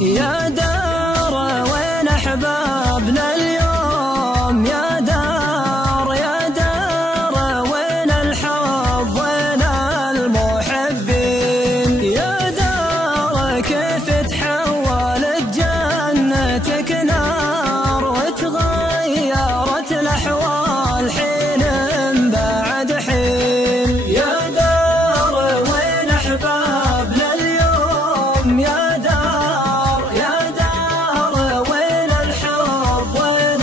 يا دار وين أحبابنا اليوم، يا دار يا دار وين الحب وين المحبين، يا دار كيف تحولت جنتك نار وتغيرت الأحوال حين بعد حين، يا دار وين أحبابنا اليوم، يا دار يا دار وين الحب وين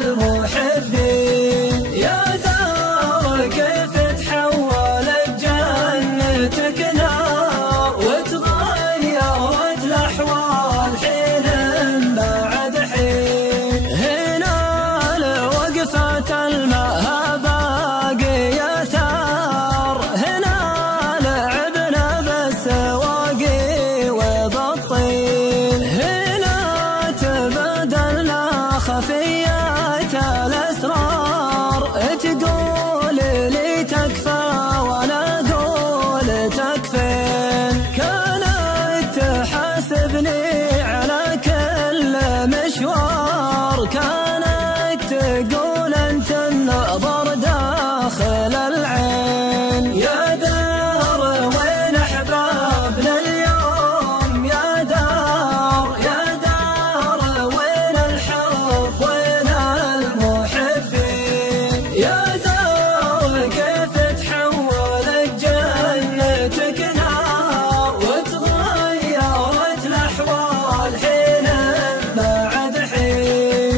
المحبين، يا دار كيف تحولت جنتك نار وتغيرت الأحوال حين بعد حين، هنا لوقفة الماء باقي أثار، هنا لعبنا بالسواقي وبالطين، هنا تبادلنا خفيات الأسرار، تقول لي تكفى وأنا أقول تكفين، كانت تحاسبني على كل مشوار، كانت تقول أنت النظر داخل العين، يا دار وين أحبابنا اليوم، يا دار يا دار وين الحب وين المحبين، يا دار كيف تحولت جنتك نار وتغيرت الأحوال حين بعد حين.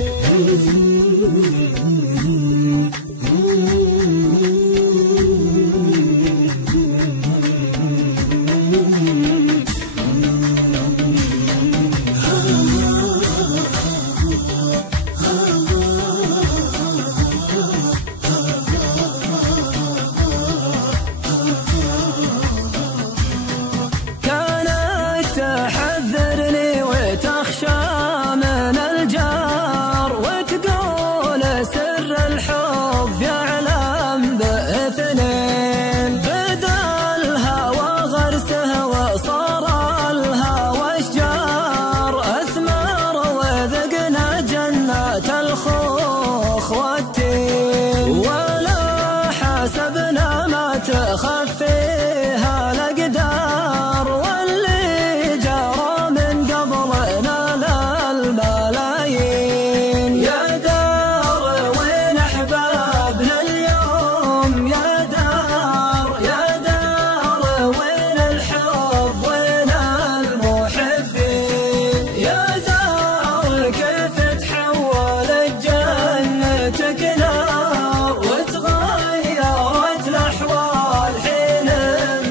كانت تحذرني وتخشى من الجار، وتقول سر الحب يعلم باثنين، بدا الهوى غرسه وصار الهوى اشجار، اثمر وذقنا جنات الخوخ والتين، ولا حسبنا ما تخفيها الأقدار، واللي جرى من قبلنا للملايين، يا دار وين أحبابنا اليوم، يا دار يا دار وين الحب وين المحبين، يا دار كيف تحولت جنتك نار وتغيرت الأحوال حين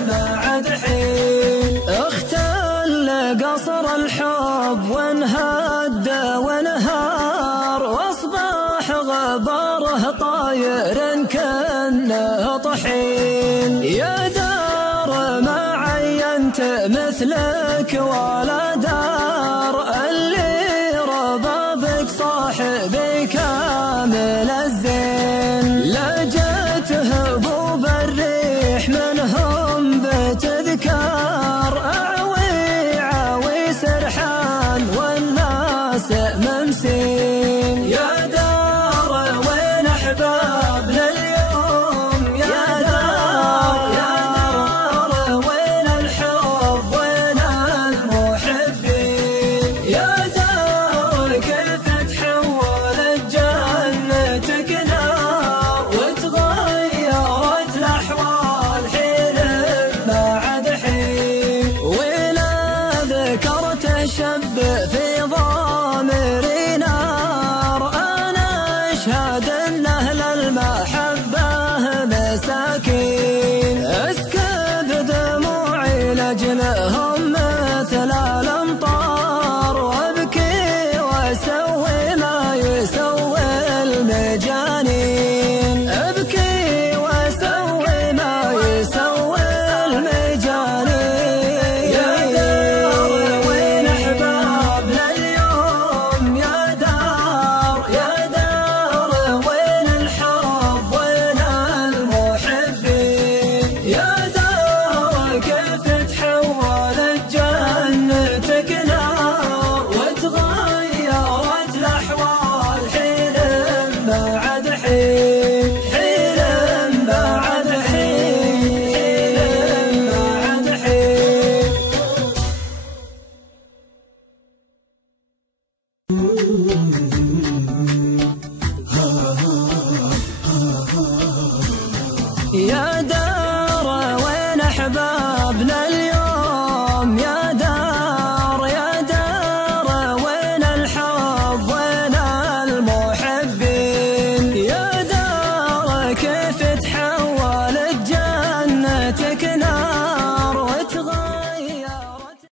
بعد حين، اختل قصر الحب وانهد وانهار، واصبح غباره طاير كأنه طحين، يا دار ما عينت مثلك ولا دار، اللي ربابك صاحبي كامل الزين، لجت هبوب الريح منهم بتذكار، أعوي عوي سرحان والناس ممسين، يا دار وين أحبابنا اليوم، يا دار يا دار وين الحب وين المحبين، يا دار كيف تحولت جنتك نار وتغيرت الأحوال حين بعد حين، ولا ذكرت شب في ضامري نار، أنا أشهد أن أهل المحبة مساكين، أسكب دموعي لأجلهم مثل الأمطار، وأبكي وأسوي ما يسوي المجانين، أبكي وأسوي ما يسوي المجانين، يا دار وين أحبابنا اليوم، يا دار يا دار وين الحب وين المحبين، العيد